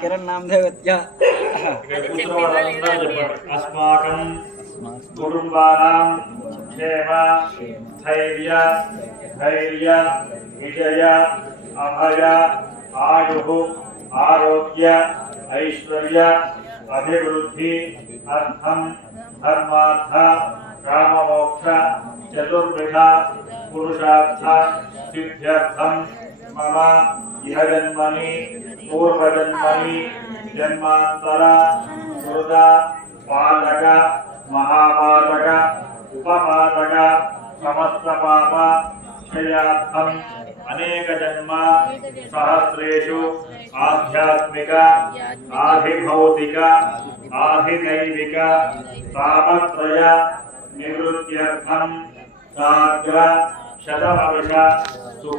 किरण नामदेव अस्माकं कुटुंबानां क्षेम धैर्य विजय अभय आयुः आरोग्य ऐश्वर्य अभिवृद्धि अर्थं धर्मार्थ काममोक्ष चतुर्विध पुरुषार्थ सिद्ध्यर्थं मम इह जन्मनि पूर्वजन्मनि जन्मांतर कृत पालक महापालक उपपालक समस्त पाप क्षयार्थं अनेक जन्म सहस्रेषु आध्यात्मिक आधिभौतिक आधिदैविक तापत्रय निवृत्त्यर्थं साग्र शतवर्ष